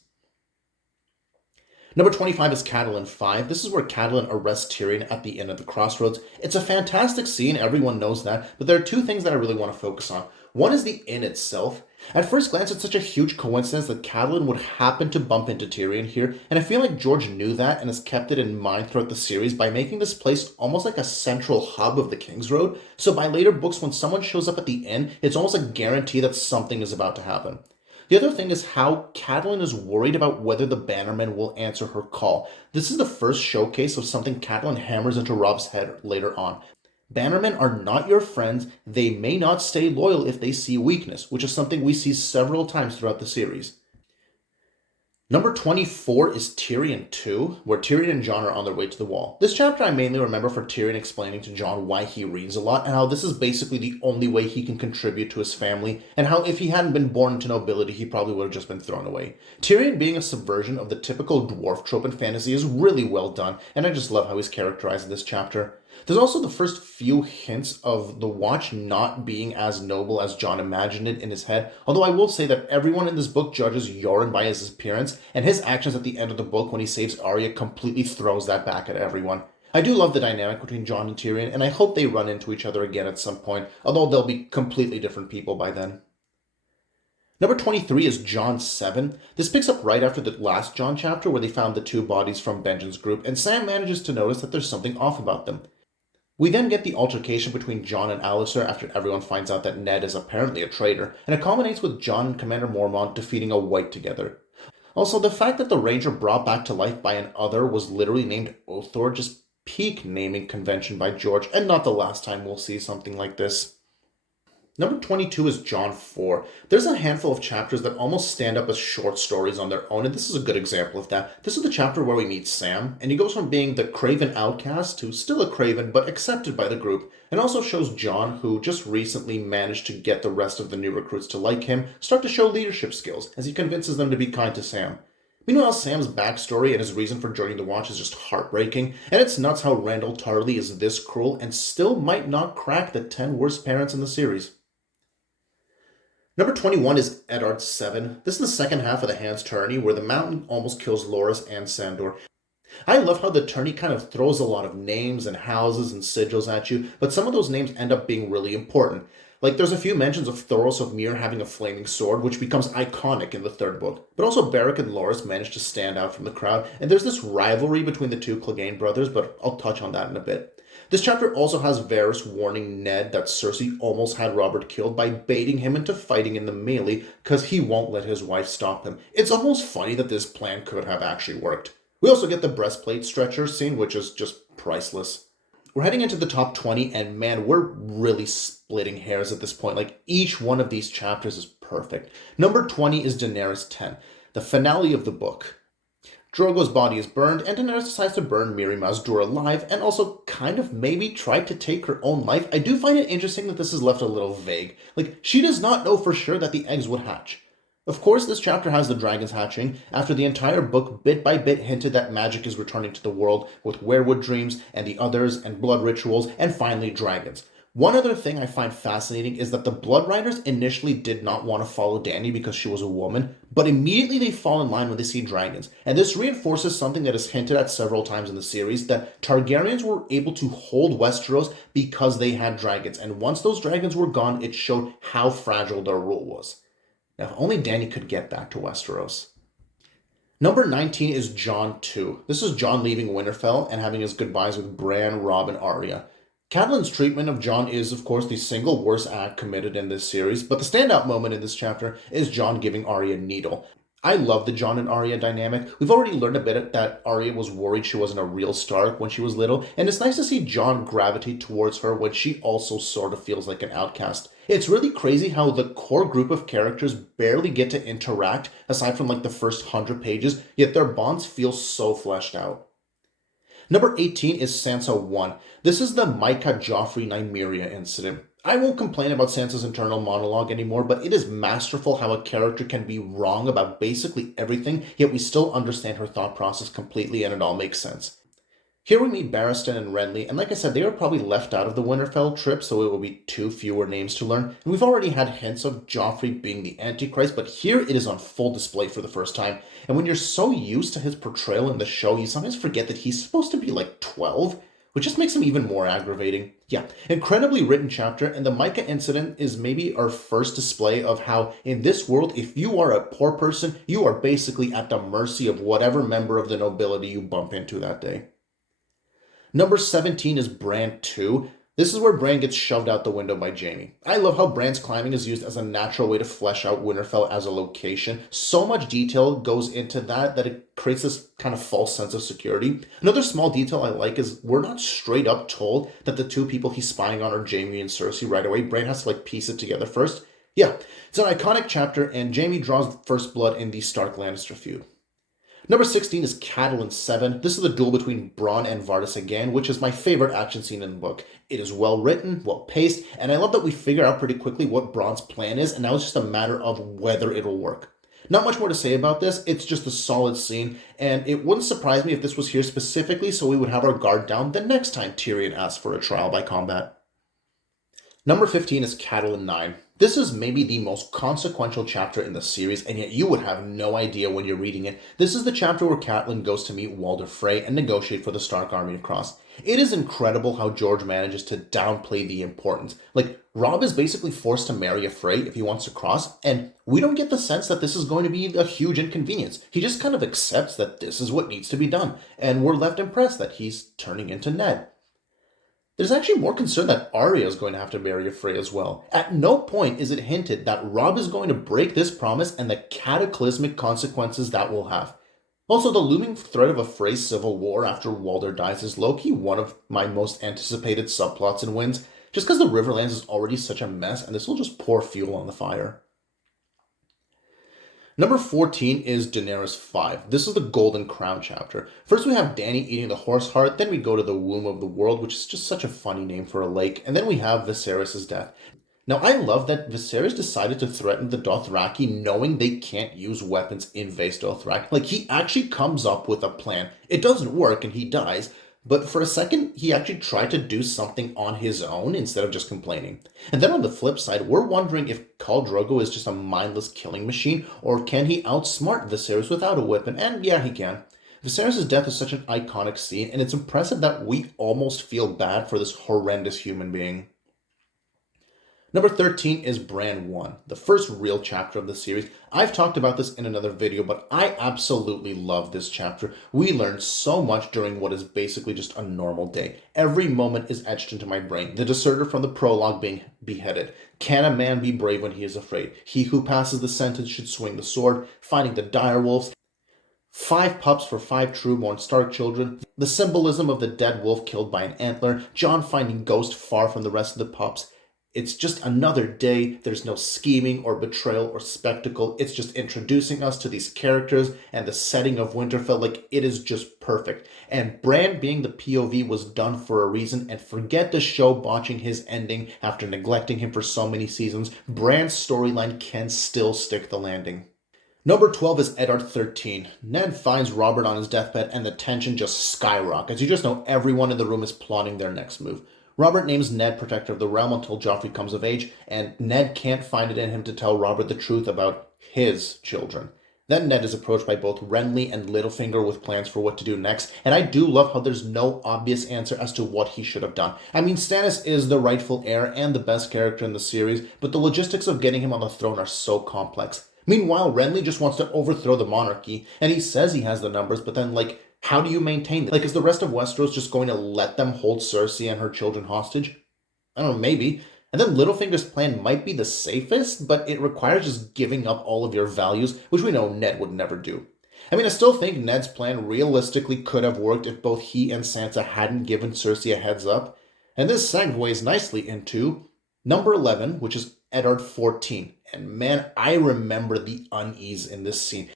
Number 25 is Catelyn 5. This is where Catelyn arrests Tyrion at the Inn of the Crossroads. It's a fantastic scene, everyone knows that, but there are 2 things that I really want to focus on. One is the inn itself. At first glance, it's such a huge coincidence that Catelyn would happen to bump into Tyrion here, and I feel like George knew that and has kept it in mind throughout the series by making this place almost like a central hub of the King's Road, so by later books when someone shows up at the inn, it's almost a guarantee that something is about to happen. The other thing is how Catelyn is worried about whether the Bannermen will answer her call. This is the first showcase of something Catelyn hammers into Robb's head later on. Bannermen are not your friends. They may not stay loyal if they see weakness, which is something we see several times throughout the series. Number 24 is Tyrion 2, where Tyrion and Jon are on their way to the Wall. This chapter I mainly remember for Tyrion explaining to Jon why he reads a lot and how this is basically the only way he can contribute to his family, and how if he hadn't been born into nobility, he probably would have just been thrown away. Tyrion being a subversion of the typical dwarf trope in fantasy is really well done, and I just love how he's characterized in this chapter. There's also the first few hints of the Watch not being as noble as Jon imagined it in his head, although I will say that everyone in this book judges Yoren by his appearance, and his actions at the end of the book when he saves Arya completely throws that back at everyone. I do love the dynamic between Jon and Tyrion, and I hope they run into each other again at some point, although they'll be completely different people by then. Number 23 is Jon 7. This picks up right after the last Jon chapter where they found the 2 bodies from Benjen's group, and Sam manages to notice that there's something off about them. We then get the altercation between Jon and Alistair after everyone finds out that Ned is apparently a traitor, and it culminates with Jon and Commander Mormont defeating a White together. Also, the fact that the Ranger brought back to life by an other was literally named Othor, just peak naming convention by George, and not the last time we'll see something like this. Number 22 is Jon 4. There's a handful of chapters that almost stand up as short stories on their own, and this is a good example of that. This is the chapter where we meet Sam, and he goes from being the craven outcast to still a craven, but accepted by the group, and also shows Jon, who just recently managed to get the rest of the new recruits to like him, start to show leadership skills, as he convinces them to be kind to Sam. Meanwhile, Sam's backstory and his reason for joining the Watch is just heartbreaking, and it's nuts how Randall Tarley is this cruel and still might not crack the 10 worst parents in the series. Number 21 is Eddard 7. This is the second half of the Hand's tourney where the Mountain almost kills Loras and Sandor. I love how the tourney kind of throws a lot of names and houses and sigils at you, but some of those names end up being really important. Like, there's a few mentions of Thoros of Myr having a flaming sword, which becomes iconic in the third book. But also Beric and Loras manage to stand out from the crowd, and there's this rivalry between the two Clegane brothers, but I'll touch on that in a bit. This chapter also has Varys warning Ned that Cersei almost had Robert killed by baiting him into fighting in the melee because he won't let his wife stop him. It's almost funny that this plan could have actually worked. We also get the breastplate stretcher scene, which is just priceless. We're heading into the top 20, and man, we're really splitting hairs at this point. Like, each one of these chapters is perfect. Number 20 is Daenerys 10, the finale of the book. Drogo's body is burned, and Daenerys decides to burn Mirri Maz Duur alive, and also kind of maybe try to take her own life. I do find it interesting that this is left a little vague. Like, she does not know for sure that the eggs would hatch. Of course, this chapter has the dragons hatching, after the entire book bit by bit hinted that magic is returning to the world, with werewood dreams, and the others, and blood rituals, and finally dragons. One other thing I find fascinating is that the Blood Riders initially did not want to follow Dany because she was a woman, but immediately they fall in line when they see dragons. And this reinforces something that is hinted at several times in the series, that Targaryens were able to hold Westeros because they had dragons, and once those dragons were gone, it showed how fragile their rule was. Now, if only Dany could get back to Westeros. Number 19 is Jon 2. This is Jon leaving Winterfell and having his goodbyes with Bran, Robb, and Arya. Catelyn's treatment of Jon is, of course, the single worst act committed in this series, but the standout moment in this chapter is Jon giving Arya Needle. I love the Jon and Arya dynamic. We've already learned a bit that Arya was worried she wasn't a real Stark when she was little, and it's nice to see Jon gravitate towards her when she also sort of feels like an outcast. It's really crazy how the core group of characters barely get to interact aside from like the first 100 pages, yet their bonds feel so fleshed out. Number 18 is Sansa 1. This is the Mycah Joffrey Nymeria incident. I won't complain about Sansa's internal monologue anymore, but it is masterful how a character can be wrong about basically everything, yet we still understand her thought process completely and it all makes sense. Here we meet Barristan and Renly, and like I said, they are probably left out of the Winterfell trip, so it will be 2 fewer names to learn. And we've already had hints of Joffrey being the Antichrist, but here it is on full display for the first time. And when you're so used to his portrayal in the show, you sometimes forget that he's supposed to be like 12, which just makes him even more aggravating. Yeah, incredibly written chapter, and the Mycah incident is maybe our first display of how, in this world, if you are a poor person, you are basically at the mercy of whatever member of the nobility you bump into that day. Number 17 is Bran 2. This is where Bran gets shoved out the window by Jaime. I love how Bran's climbing is used as a natural way to flesh out Winterfell as a location. So much detail goes into that it creates this kind of false sense of security. Another small detail I like is we're not straight up told that the 2 people he's spying on are Jaime and Cersei right away. Bran has to piece it together first. Yeah, it's an iconic chapter, and Jaime draws first blood in the Stark-Lannister feud. Number 16 is Catelyn 7. This is the duel between Bronn and Vardis again, which is my favorite action scene in the book. It is well written, well paced, and I love that we figure out pretty quickly what Bronn's plan is, and now it's just a matter of whether it'll work. Not much more to say about this, it's just a solid scene, and it wouldn't surprise me if this was here specifically so we would have our guard down the next time Tyrion asks for a trial by combat. Number 15 is Catelyn 9. This is maybe the most consequential chapter in the series, and yet you would have no idea when you're reading it. This is the chapter where Catelyn goes to meet Walder Frey and negotiate for the Stark army to cross. It is incredible how George manages to downplay the importance. Robb is basically forced to marry a Frey if he wants to cross, and we don't get the sense that this is going to be a huge inconvenience. He just kind of accepts that this is what needs to be done, and we're left impressed that he's turning into Ned. There's actually more concern that Arya is going to have to marry a Frey as well. At no point is it hinted that Robb is going to break this promise and the cataclysmic consequences that will have. Also, the looming threat of a Frey civil war after Walder dies is low-key one of my most anticipated subplots in Winds, just because the Riverlands is already such a mess and this will just pour fuel on the fire. Number 14 is Daenerys 5. This is the Golden Crown chapter. First we have Dany eating the horse heart, then we go to the Womb of the World, which is just such a funny name for a lake, and then we have Viserys' death. Now I love that Viserys decided to threaten the Dothraki knowing they can't use weapons in Vaes Dothrak. He actually comes up with a plan. It doesn't work and he dies, but for a second, he actually tried to do something on his own instead of just complaining. And then on the flip side, we're wondering if Khal Drogo is just a mindless killing machine, or can he outsmart Viserys without a weapon? And yeah, he can. Viserys' death is such an iconic scene, and it's impressive that we almost feel bad for this horrendous human being. Number 13 is Bran 1, the first real chapter of the series. I've talked about this in another video, but I absolutely love this chapter. We learned so much during what is basically just a normal day. Every moment is etched into my brain. The deserter from the prologue being beheaded. Can a man be brave when he is afraid? He who passes the sentence should swing the sword. Finding the direwolves. 5 pups for 5 true-born Stark children. The symbolism of the dead wolf killed by an antler. Jon finding Ghost far from the rest of the pups. It's just another day. There's no scheming or betrayal or spectacle. It's just introducing us to these characters, and the setting of Winterfell, like, it is just perfect. And Bran being the POV was done for a reason, and forget the show botching his ending after neglecting him for so many seasons. Bran's storyline can still stick the landing. Number 12 is Eddard 13. Ned finds Robert on his deathbed, and the tension just skyrockets. You just know everyone in the room is plotting their next move. Robert names Ned Protector of the Realm until Joffrey comes of age, and Ned can't find it in him to tell Robert the truth about his children. Then Ned is approached by both Renly and Littlefinger with plans for what to do next, and I do love how there's no obvious answer as to what he should have done. I mean, Stannis is the rightful heir and the best character in the series, but the logistics of getting him on the throne are so complex. Meanwhile, Renly just wants to overthrow the monarchy, and he says he has the numbers, but then, how do you maintain it? Is the rest of Westeros just going to let them hold Cersei and her children hostage? I don't know, maybe. And then Littlefinger's plan might be the safest, but it requires just giving up all of your values, which we know Ned would never do. I mean, I still think Ned's plan realistically could have worked if both he and Sansa hadn't given Cersei a heads up. And this segues nicely into number 11, which is Eddard 14. And man, I remember the unease in this scene.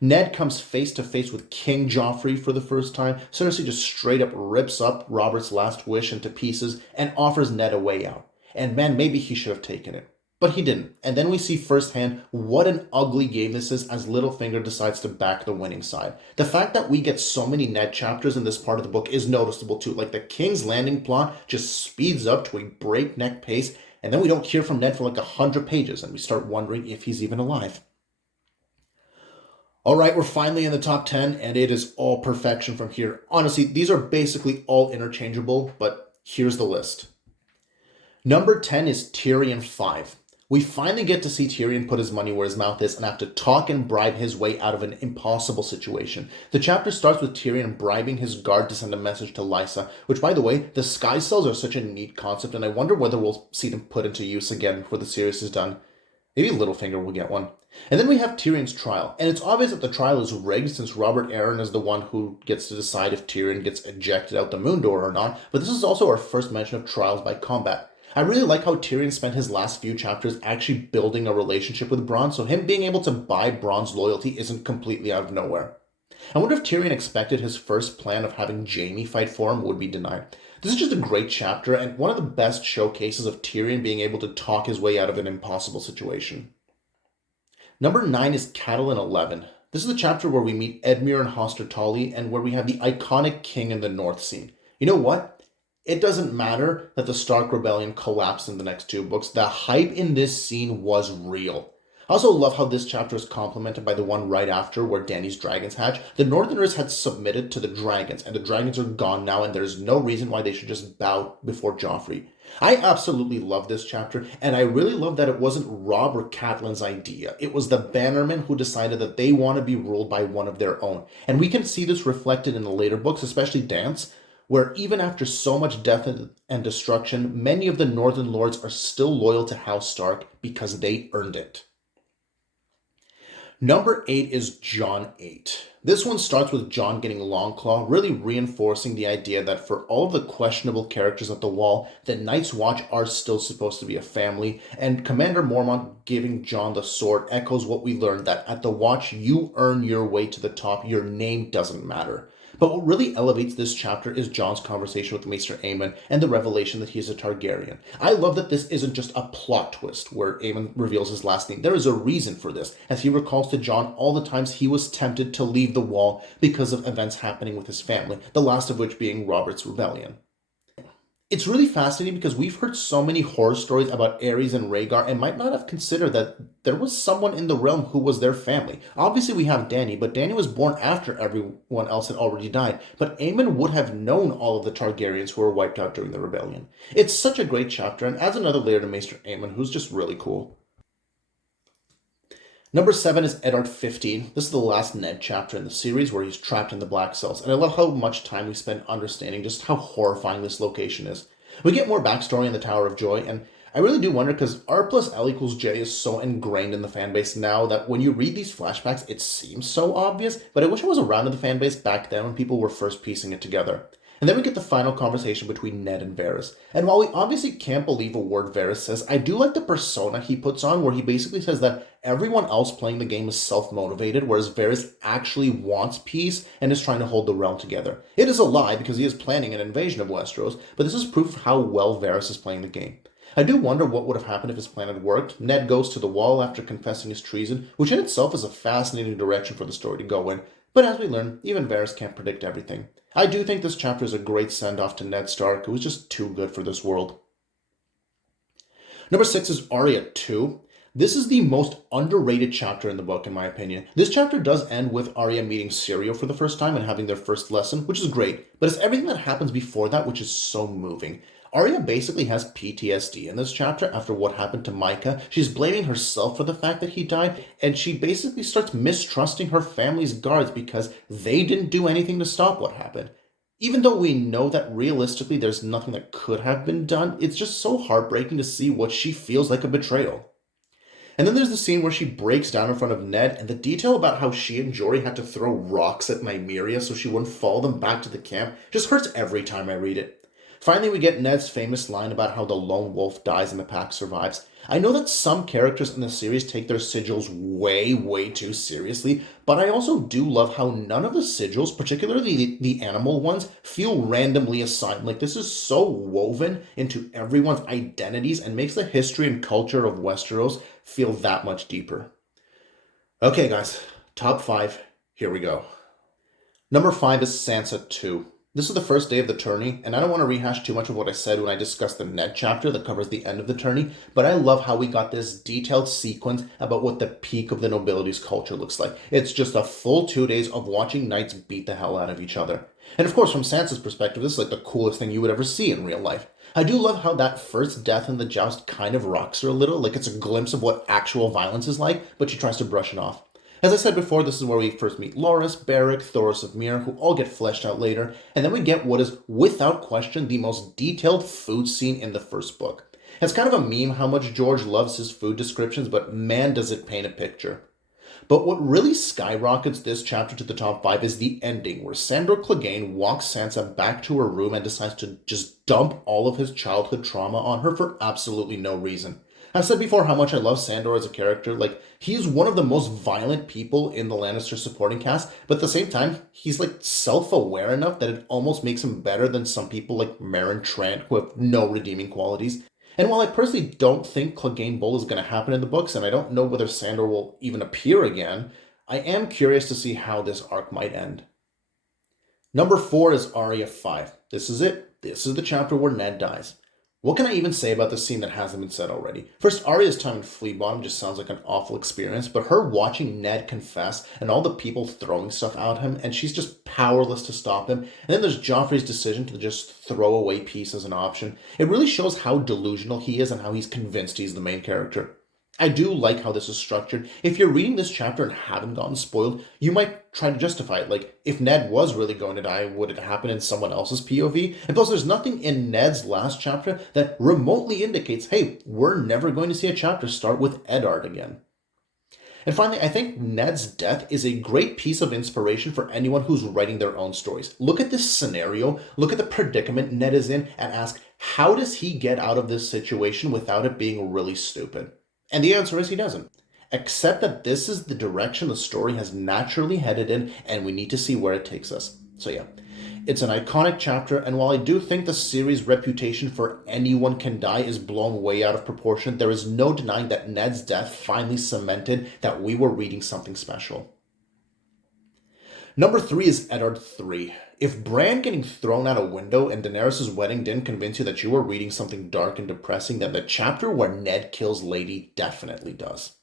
Ned comes face to face with King Joffrey for the first time. Cersei just straight up rips up Robert's last wish into pieces and offers Ned a way out. And man, maybe he should have taken it. But he didn't. And then we see firsthand what an ugly game this is as Littlefinger decides to back the winning side. The fact that we get so many Ned chapters in this part of the book is noticeable too. The King's Landing plot just speeds up to a breakneck pace, and then we don't hear from Ned for 100 pages, and we start wondering if he's even alive. All right, we're finally in the top 10, and it is all perfection from here. Honestly, these are basically all interchangeable, but here's the list. Number 10 is Tyrion 5. We finally get to see Tyrion put his money where his mouth is and have to talk and bribe his way out of an impossible situation. The chapter starts with Tyrion bribing his guard to send a message to Lysa, which, by the way, the Sky Cells are such a neat concept, and I wonder whether we'll see them put into use again before the series is done. Maybe Littlefinger will get one. And then we have Tyrion's trial, and it's obvious that the trial is rigged since Robert Arryn is the one who gets to decide if Tyrion gets ejected out the moon door or not, but this is also our first mention of trials by combat. I really like how Tyrion spent his last few chapters actually building a relationship with Bronn, so him being able to buy Bronn's loyalty isn't completely out of nowhere. I wonder if Tyrion expected his first plan of having Jaime fight for him would be denied. This is just a great chapter, and one of the best showcases of Tyrion being able to talk his way out of an impossible situation. Number 9 is Catelyn 11. This is the chapter where we meet Edmure and Hoster Tully, and where we have the iconic King in the North scene. You know what? It doesn't matter that the Stark Rebellion collapsed in the next 2 books. The hype in this scene was real. I also love how this chapter is complemented by the one right after where Dany's dragons hatch. The Northerners had submitted to the dragons, and the dragons are gone now, and there's no reason why they should just bow before Joffrey. I absolutely love this chapter, and I really love that it wasn't Robb or Catelyn's idea. It was the Bannermen who decided that they want to be ruled by one of their own. And we can see this reflected in the later books, especially Dance, where even after so much death and destruction, many of the Northern Lords are still loyal to House Stark because they earned it. Number 8 is Jon 8. This one starts with Jon getting Longclaw, really reinforcing the idea that for all of the questionable characters at the Wall, the Night's Watch are still supposed to be a family, and Commander Mormont giving Jon the sword echoes what we learned, that at the Watch you earn your way to the top, your name doesn't matter. But what really elevates this chapter is Jon's conversation with Maester Aemon and the revelation that he is a Targaryen. I love that this isn't just a plot twist where Aemon reveals his last name. There is a reason for this, as he recalls to Jon all the times he was tempted to leave the Wall because of events happening with his family, the last of which being Robert's rebellion. It's really fascinating because we've heard so many horror stories about Ares and Rhaegar and might not have considered that there was someone in the realm who was their family. Obviously, we have Dany, but Dany was born after everyone else had already died. But Aemon would have known all of the Targaryens who were wiped out during the rebellion. It's such a great chapter and adds another layer to Maester Aemon, who's just really cool. Number 7 is Eddard 15. This is the last Ned chapter in the series where he's trapped in the Black Cells, and I love how much time we spend understanding just how horrifying this location is. We get more backstory in the Tower of Joy, and I really do wonder because R plus L equals J is so ingrained in the fanbase now that when you read these flashbacks, it seems so obvious, but I wish I was around in the fanbase back then when people were first piecing it together. And then we get the final conversation between Ned and Varys. And while we obviously can't believe a word Varys says, I do like the persona he puts on where he basically says that everyone else playing the game is self-motivated, whereas Varys actually wants peace and is trying to hold the realm together. It is a lie because he is planning an invasion of Westeros, but this is proof of how well Varys is playing the game. I do wonder what would have happened if his plan had worked. Ned goes to the wall after confessing his treason, which in itself is a fascinating direction for the story to go in. But as we learn, even Varys can't predict everything. I do think this chapter is a great send-off to Ned Stark, who was just too good for this world. Number 6 is Arya 2. This is the most underrated chapter in the book, in my opinion. This chapter does end with Arya meeting Syrio for the first time and having their first lesson, which is great, but it's everything that happens before that which is so moving. Arya basically has PTSD in this chapter after what happened to Micah. She's blaming herself for the fact that he died, and she basically starts mistrusting her family's guards because they didn't do anything to stop what happened. Even though we know that realistically there's nothing that could have been done, it's just so heartbreaking to see what she feels like a betrayal. And then there's the scene where she breaks down in front of Ned, and the detail about how she and Jory had to throw rocks at Nymeria so she wouldn't follow them back to the camp just hurts every time I read it. Finally, we get Ned's famous line about how the lone wolf dies and the pack survives. I know that some characters in the series take their sigils way too seriously, but I also do love how none of the sigils, particularly the animal ones, feel randomly assigned. Like, this is so woven into everyone's identities and makes the history and culture of Westeros feel that much deeper. Okay, guys, top 5, here we go. Number 5 is Sansa 2. This is the first day of the tourney, and I don't want to rehash too much of what I said when I discussed the Ned chapter that covers the end of the tourney, but I love how we got this detailed sequence about what the peak of the nobility's culture looks like. It's just a full 2 days of watching knights beat the hell out of each other. And of course, from Sansa's perspective, this is like the coolest thing you would ever see in real life. I do love how that first death in the joust kind of rocks her a little, like it's a glimpse of what actual violence is like, but she tries to brush it off. As I said before, this is where we first meet Loras, Beric, Thoros of Myr, who all get fleshed out later, and then we get what is, without question, the most detailed food scene in the first book. It's kind of a meme how much George loves his food descriptions, but man does it paint a picture. But what really skyrockets this chapter to the top 5 is the ending, where Sandor Clegane walks Sansa back to her room and decides to just dump all of his childhood trauma on her for absolutely no reason. I've said before how much I love Sandor as a character. Like, he's one of the most violent people in the Lannister supporting cast, but at the same time, he's like self-aware enough that it almost makes him better than some people like Meryn Trant who have no redeeming qualities. And while I personally don't think Clegane Bull is going to happen in the books, and I don't know whether Sandor will even appear again, I am curious to see how this arc might end. Number 4 is Arya 5. This is it. This is the chapter where Ned dies. What can I even say about this scene that hasn't been said already? First, Arya's time in Flea Bottom just sounds like an awful experience, but her watching Ned confess and all the people throwing stuff at him, and she's just powerless to stop him. And then there's Joffrey's decision to just throw away peace as an option. It really shows how delusional he is and how he's convinced he's the main character. I do like how this is structured. If you're reading this chapter and haven't gotten spoiled, you might try to justify it. Like, if Ned was really going to die, would it happen in someone else's POV? And plus, there's nothing in Ned's last chapter that remotely indicates, hey, we're never going to see a chapter start with Eddard again. And finally, I think Ned's death is a great piece of inspiration for anyone who's writing their own stories. Look at this scenario, look at the predicament Ned is in, and ask, how does he get out of this situation without it being really stupid? And the answer is he doesn't. Except that this is the direction the story has naturally headed in, and we need to see where it takes us. So yeah, it's an iconic chapter, and while I do think the series' reputation for anyone can die is blown way out of proportion, there is no denying that Ned's death finally cemented that we were reading something special. Number 3 is Eddard 3. If Bran getting thrown out a window and Daenerys' wedding didn't convince you that you were reading something dark and depressing, then the chapter where Ned kills Lady definitely does.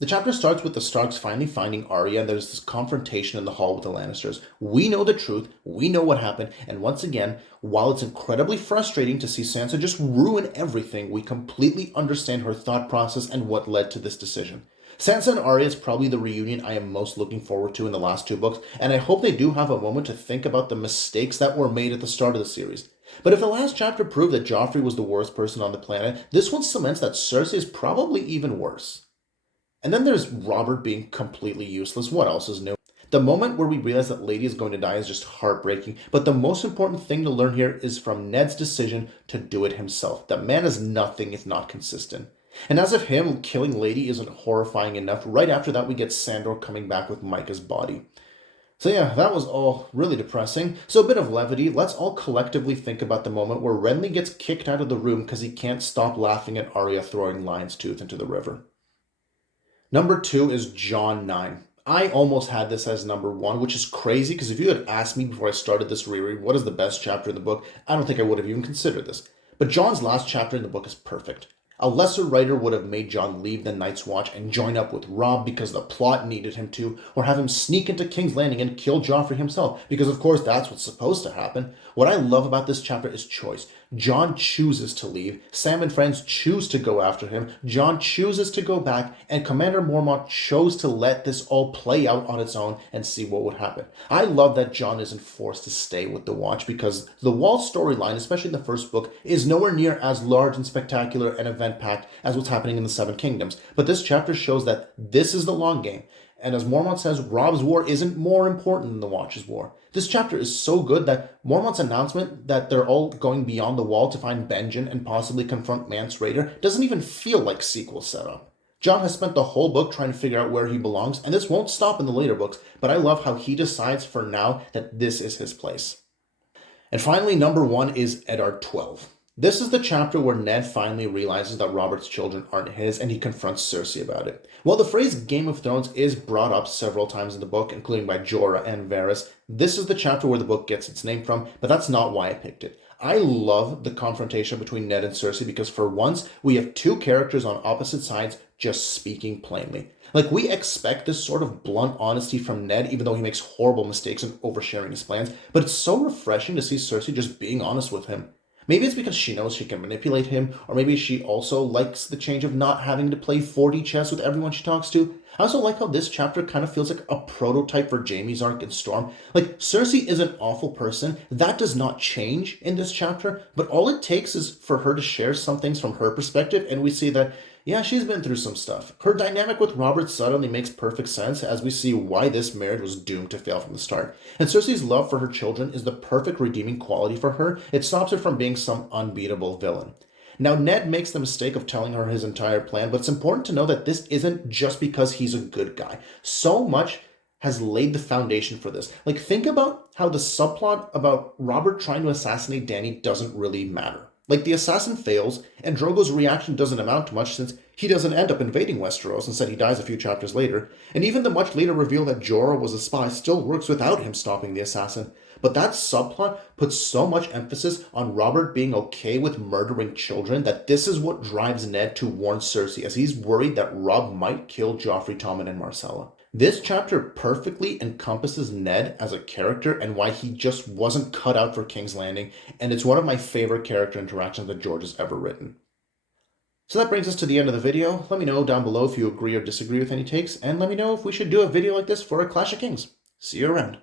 The chapter starts with the Starks finally finding Arya, and there's this confrontation in the hall with the Lannisters. We know the truth, we know what happened, and once again, while it's incredibly frustrating to see Sansa just ruin everything, we completely understand her thought process and what led to this decision. Sansa and Arya is probably the reunion I am most looking forward to in the last 2 books, and I hope they do have a moment to think about the mistakes that were made at the start of the series. But if the last chapter proved that Joffrey was the worst person on the planet, this one cements that Cersei is probably even worse. And then there's Robert being completely useless. What else is new? The moment where we realize that Lady is going to die is just heartbreaking, but the most important thing to learn here is from Ned's decision to do it himself. That man is nothing if not consistent. And as if him killing Lady isn't horrifying enough, right after that we get Sandor coming back with Micah's body. So yeah, that was all really depressing. So a bit of levity, let's all collectively think about the moment where Renly gets kicked out of the room because he can't stop laughing at Arya throwing Lion's Tooth into the river. Number 2 is Jon 9. I almost had this as number 1, which is crazy because if you had asked me before I started this reread what is the best chapter in the book, I don't think I would have even considered this. But Jon's last chapter in the book is perfect. A lesser writer would have made Jon leave the Night's Watch and join up with Robb because the plot needed him to, or have him sneak into King's Landing and kill Joffrey himself, because of course that's what's supposed to happen. What I love about this chapter is choice. Jon chooses to leave, Sam and friends choose to go after him, Jon chooses to go back, and Commander Mormont chose to let this all play out on its own and see what would happen. I love that Jon isn't forced to stay with the Watch because the Wall storyline, especially in the first book, is nowhere near as large and spectacular and event-packed as what's happening in the Seven Kingdoms. But this chapter shows that this is the long game. And as Mormont says, Robb's war isn't more important than the Watch's war. This chapter is so good that Mormont's announcement that they're all going beyond the Wall to find Benjen and possibly confront Mance Rayder doesn't even feel like sequel setup. Jon has spent the whole book trying to figure out where he belongs, and this won't stop in the later books, but I love how he decides for now that this is his place. And finally, number 1 is Eddard 12. This is the chapter where Ned finally realizes that Robert's children aren't his, and he confronts Cersei about it. While the phrase Game of Thrones is brought up several times in the book, including by Jorah and Varys, this is the chapter where the book gets its name from, but that's not why I picked it. I love the confrontation between Ned and Cersei because for once, we have 2 characters on opposite sides just speaking plainly. Like, we expect this sort of blunt honesty from Ned, even though he makes horrible mistakes and oversharing his plans, but it's so refreshing to see Cersei just being honest with him. Maybe it's because she knows she can manipulate him, or maybe she also likes the change of not having to play 4D chess with everyone she talks to. I also like how this chapter kind of feels like a prototype for Jaime's arc in Storm. Like, Cersei is an awful person. That does not change in this chapter, but all it takes is for her to share some things from her perspective, and we see that, yeah, she's been through some stuff. Her dynamic with Robert suddenly makes perfect sense as we see why this marriage was doomed to fail from the start. And Cersei's love for her children is the perfect redeeming quality for her. It stops her from being some unbeatable villain. Now, Ned makes the mistake of telling her his entire plan, but it's important to know that this isn't just because he's a good guy. So much has laid the foundation for this. Like, think about how the subplot about Robert trying to assassinate Dany doesn't really matter. Like, the assassin fails, and Drogo's reaction doesn't amount to much since he doesn't end up invading Westeros, instead he dies a few chapters later, and even the much later reveal that Jorah was a spy still works without him stopping the assassin. But that subplot puts so much emphasis on Robert being okay with murdering children that this is what drives Ned to warn Cersei, as he's worried that Robb might kill Joffrey, Tommen, and Myrcella. This chapter perfectly encompasses Ned as a character and why he just wasn't cut out for King's Landing, and it's one of my favorite character interactions that George has ever written. So that brings us to the end of the video. Let me know down below if you agree or disagree with any takes, and let me know if we should do a video like this for a Clash of Kings. See you around.